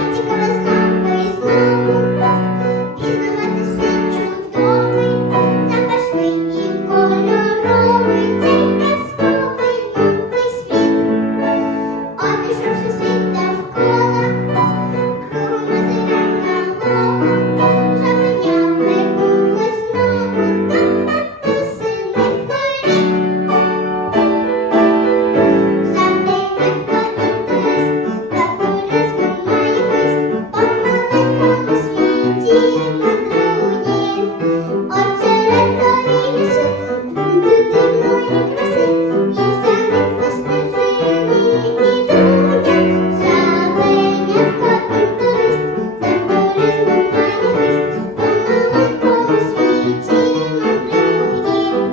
你怎么